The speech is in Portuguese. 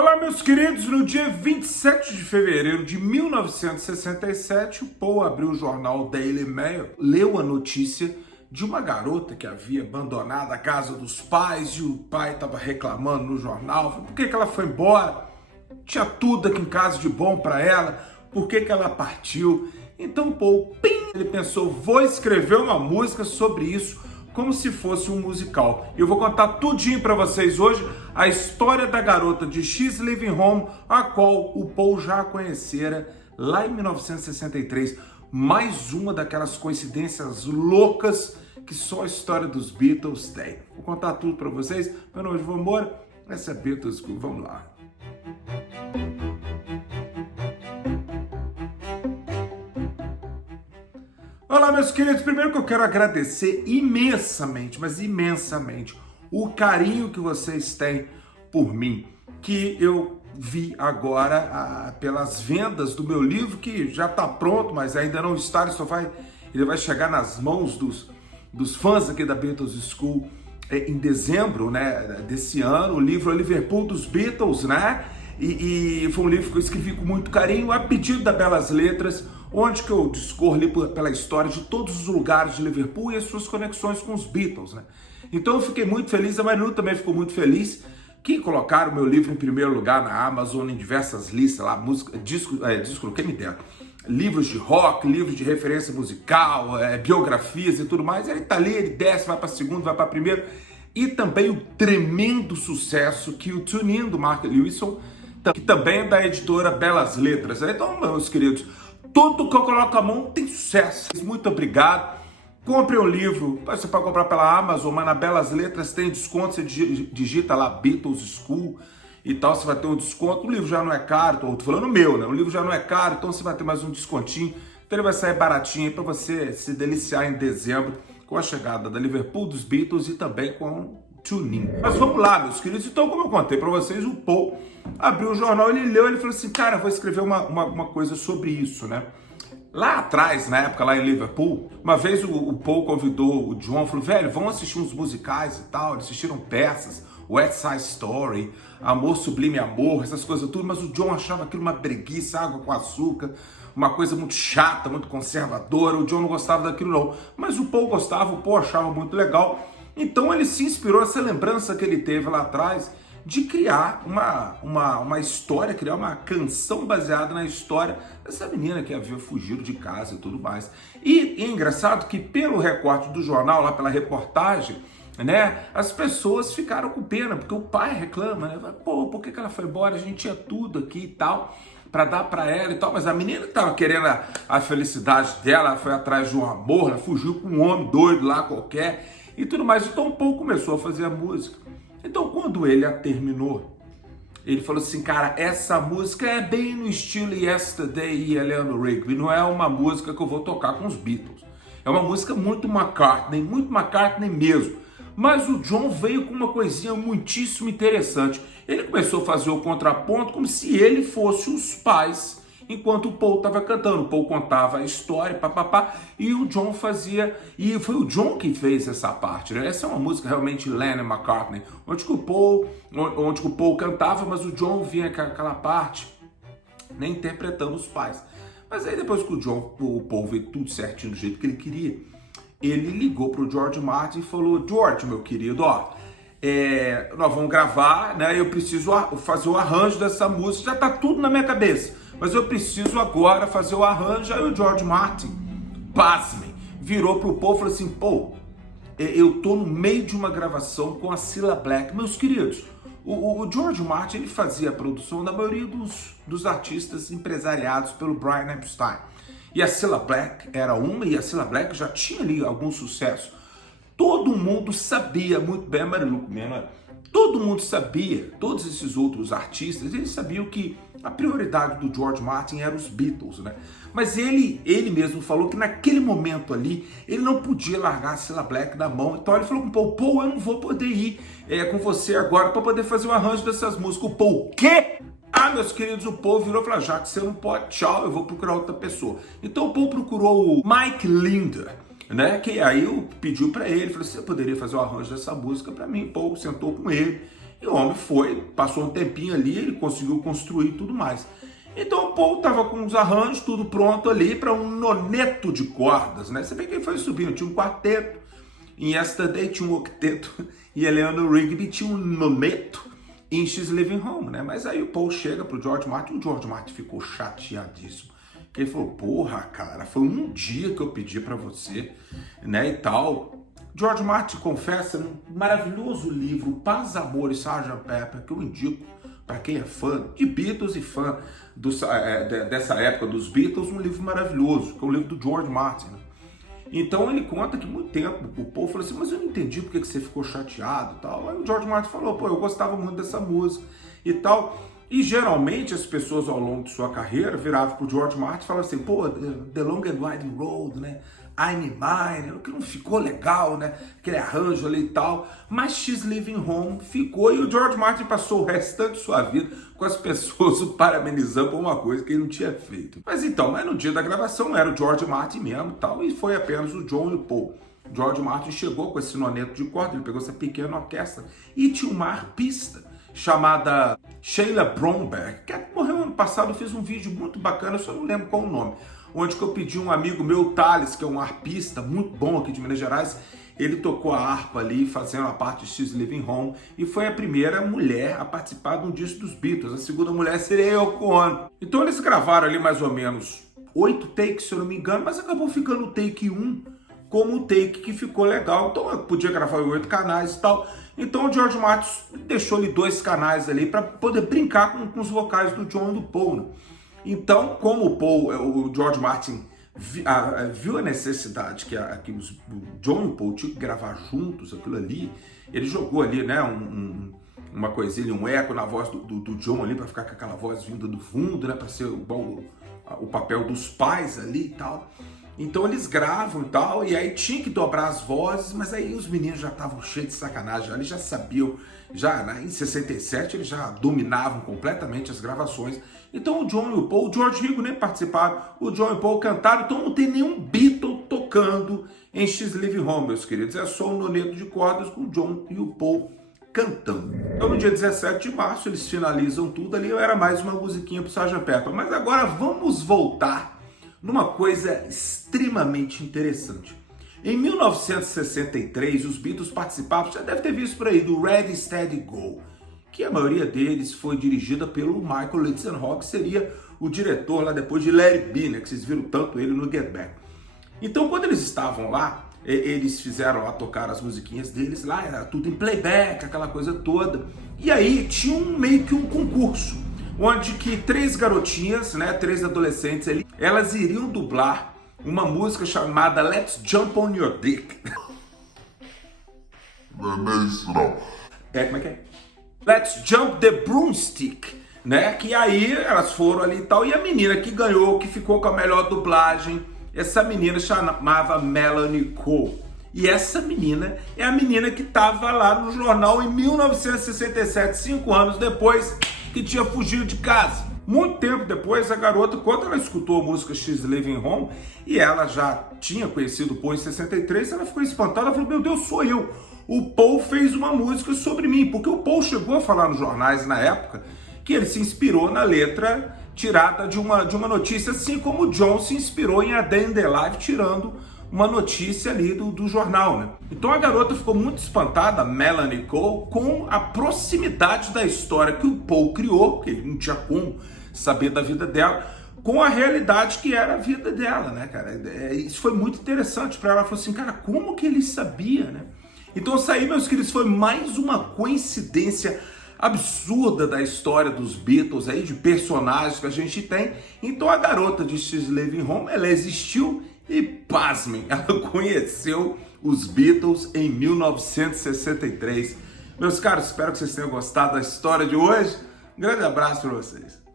Olá, meus queridos. No dia 27 de fevereiro de 1967, o Paul abriu o jornal Daily Mail, leu a notícia de uma garota que havia abandonado a casa dos pais e o pai estava reclamando no jornal. Por que ela foi embora? Tinha tudo aqui em casa de bom para ela. Por que ela partiu? Então Paul, ele pensou, vou escrever uma música sobre isso, como se fosse um musical. Eu vou contar tudinho para vocês hoje, a história da garota de She's Living Home, a qual o Paul já conhecera lá em 1963. Mais uma daquelas coincidências loucas que só a história dos Beatles tem. Vou contar tudo para vocês. Meu nome é João Moura, essa é Beatles School. Vamos lá. Olá, meus queridos. Primeiro que eu quero agradecer imensamente, mas imensamente, o carinho que vocês têm por mim, que eu vi agora pelas vendas do meu livro, que já está pronto, mas ainda não está, ele vai chegar nas mãos dos fãs aqui da Beatles School em dezembro, né, desse ano. O livro é Liverpool dos Beatles, né? E foi um livro que eu escrevi com muito carinho, a pedido da Belas Letras, onde que eu discorro ali pela história de todos os lugares de Liverpool e as suas conexões com os Beatles, né? Então eu fiquei muito feliz, a Marilu também ficou muito feliz, que colocaram meu livro em primeiro lugar na Amazon, em diversas listas lá, música, disco, quem me dera, livros de rock, livros de referência musical, biografias e tudo mais. Ele tá ali, ele desce, vai para segundo, vai para primeiro, e também o tremendo sucesso que o Tune In do Mark Lewisohn, que também é da editora Belas Letras. Então, meus queridos, tudo que eu coloco a mão tem sucesso. Muito obrigado. Compre um livro, você pode comprar pela Amazon, mas na Belas Letras tem desconto, você digita lá Beatles School e tal, você vai ter um desconto. O livro já não é caro, tô falando meu, né? O livro já não é caro, então você vai ter mais um descontinho. Então ele vai sair baratinho para você se deliciar em dezembro com a chegada da Liverpool dos Beatles e também com Tune In. Mas vamos lá, meus queridos. Então, como eu contei para vocês, o Paul abriu o jornal, ele leu, ele falou assim, cara, vou escrever uma coisa sobre isso, né? Lá atrás, na época, lá em Liverpool, uma vez o Paul convidou o John, falou, velho, vamos assistir uns musicais e tal. Eles assistiram peças, West Side Story, Amor Sublime Amor, essas coisas tudo, mas o John achava aquilo uma preguiça, água com açúcar, uma coisa muito chata, muito conservadora. O John não gostava daquilo não, mas o Paul gostava, o Paul achava muito legal. Então ele se inspirou, essa lembrança que ele teve lá atrás, de criar uma história, criar uma canção baseada na história dessa menina que havia fugido de casa e tudo mais. E é engraçado que pelo recorte do jornal, lá pela reportagem, né, as pessoas ficaram com pena, porque o pai reclama, né? Pô, por que ela foi embora? A gente tinha tudo aqui e tal, para dar para ela e tal, mas a menina estava querendo a felicidade dela, ela foi atrás de um amor, ela fugiu com um homem doido lá qualquer e tudo mais. Então o Paul começou a fazer a música. Então, quando ele a terminou, ele falou assim, cara, essa música é bem no estilo Yesterday e Eleanor Rigby, não é uma música que eu vou tocar com os Beatles. É uma música muito McCartney mesmo. Mas o John veio com uma coisinha muitíssimo interessante. Ele começou a fazer o contraponto como se ele fosse os pais, enquanto o Paul estava cantando. O Paul contava a história, papapá, e o John fazia, e foi o John que fez essa parte, né? Essa é uma música realmente Lennon McCartney, onde que o Paul cantava, mas o John vinha com aquela parte, né, interpretando os pais. Mas aí depois que o Paul veio tudo certinho do jeito que ele queria, ele ligou para o George Martin e falou, George, meu querido, ó, nós vamos gravar, né? Eu preciso fazer o arranjo dessa música, já tá tudo na minha cabeça, mas eu preciso agora fazer o arranjo. Aí o George Martin, pasmem, virou pro Paul e falou assim, Paul, eu tô no meio de uma gravação com a Cilla Black. Meus queridos, o George Martin, ele fazia a produção da maioria dos artistas empresariados pelo Brian Epstein. E a Cilla Black era uma, e a Cilla Black já tinha ali algum sucesso. Todo mundo sabia muito bem, a Marilu comendo, todo mundo sabia, todos esses outros artistas, eles sabiam que a prioridade do George Martin era os Beatles, né? Mas ele mesmo falou que naquele momento ali, ele não podia largar a Cilla Black da mão. Então ele falou com o Paul, Paul, eu não vou poder ir com você agora para poder fazer o arranjo dessas músicas. O Paul, o quê? Ah, meus queridos, o Paul virou e falou, já que você não pode, tchau, eu vou procurar outra pessoa. Então o Paul procurou o Mike Linder, né? Que aí eu pediu para ele, falou, você poderia fazer o arranjo dessa música para mim? Paul sentou com ele E o homem foi, passou um tempinho ali, ele conseguiu construir tudo mais. Então o Paul estava com os arranjos, tudo pronto ali para um noneto de cordas, né? Você vê que ele foi subindo, tinha um quarteto, em Yesterday tinha um octeto, e Eleanor Rigby tinha um noneto em She's Living Home, né? Mas aí o Paul chega pro George Martin, e o George Martin ficou chateadíssimo. Porque ele falou, porra, cara, foi um dia que eu pedi para você, né, e tal. George Martin confessa num maravilhoso livro, Paz, Amor e Sgt. Pepper, que eu indico para quem é fã de Beatles e fã dessa época dos Beatles, um livro maravilhoso, que é o livro do George Martin. Né? Então ele conta que muito tempo o Paul falou assim, mas eu não entendi porque que você ficou chateado e tal. Aí o George Martin falou, pô, eu gostava muito dessa música e tal. E geralmente as pessoas ao longo de sua carreira viravam pro George Martin e falavam assim, pô, The Long and Winding Road, né? I'm Mine, que não ficou legal, né? Aquele arranjo ali e tal. Mas She's Living Home ficou e o George Martin passou o restante de sua vida com as pessoas o parabenizando por uma coisa que ele não tinha feito. Mas no dia da gravação era o George Martin mesmo e tal, e foi apenas o John e o Paul. George Martin chegou com esse noneto de corda, ele pegou essa pequena orquestra e tinha uma arpista chamada Sheila Bromberg, que morreu ano passado, fez um vídeo muito bacana, eu só não lembro qual o nome, onde que eu pedi um amigo meu, Thales, que é um arpista muito bom aqui de Minas Gerais, ele tocou a harpa ali, fazendo a parte de She's Living Home, e foi a primeira mulher a participar de um disco dos Beatles, a segunda mulher seria Yoko Ono. Então eles gravaram ali mais ou menos 8 takes, se eu não me engano, mas acabou ficando o take 1 como o take que ficou legal, então eu podia gravar em 8 canais e tal. Então o George Martin deixou ali 2 canais ali para poder brincar com os vocais do John e do Paul. Né? Então, como o George Martin viu a necessidade que o John e o Paul tinham que gravar juntos aquilo ali, ele jogou ali, né, uma coisinha, um eco na voz do John ali para ficar com aquela voz vinda do fundo, né, para ser o papel dos pais ali e tal. Então eles gravam e tal, e aí tinha que dobrar as vozes, mas aí os meninos já estavam cheios de sacanagem, eles já sabiam, em 67 eles já dominavam completamente as gravações. Então o John e o Paul, o George Ringo nem participaram, o John e o Paul cantaram, então não tem nenhum Beatle tocando em She's Living Home, meus queridos, é só um noneto de cordas com o John e o Paul cantando. Então no dia 17 de março eles finalizam tudo ali, era mais uma musiquinha pro Sgt. Pepper, mas agora vamos voltar numa coisa extremamente interessante. Em 1963, os Beatles participavam, já deve ter visto por aí, do Ready, Steady, Go, que a maioria deles foi dirigida pelo Michael Leatzenhawk, que seria o diretor lá depois de Let It Be, né, que vocês viram tanto ele no Get Back. Então, quando eles estavam lá, eles fizeram lá tocar as musiquinhas deles lá, era tudo em playback, aquela coisa toda. E aí tinha meio que um concurso, onde que 3 garotinhas, né, 3 adolescentes ali, elas iriam dublar uma música chamada Let's Jump on Your Dick. Não é isso não. Como é que é? Let's Jump the Broomstick, né? Que aí elas foram ali e tal, e a menina que ganhou, que ficou com a melhor dublagem, essa menina chamava Melanie Cole. E essa menina é a menina que estava lá no jornal em 1967, 5 anos depois que tinha fugido de casa. Muito tempo depois, a garota, quando ela escutou a música She's Living Home, e ela já tinha conhecido o Paul em 63, ela ficou espantada, ela falou, meu Deus, sou eu. O Paul fez uma música sobre mim, porque o Paul chegou a falar nos jornais na época que ele se inspirou na letra tirada de uma notícia, assim como o John se inspirou em A Day in the Life, tirando uma notícia ali do jornal, né? Então a garota ficou muito espantada, Melanie Cole, com a proximidade da história que o Paul criou, porque ele não tinha como saber da vida dela, com a realidade que era a vida dela, né, cara? Isso foi muito interessante para ela. Ela falou assim, cara, como que ele sabia, né? Então isso aí, meus queridos, foi mais uma coincidência absurda da história dos Beatles aí, de personagens que a gente tem. Então a garota de She's Living Home, ela existiu e, pasmem, ela conheceu os Beatles em 1963. Meus caros, espero que vocês tenham gostado da história de hoje. Um grande abraço para vocês.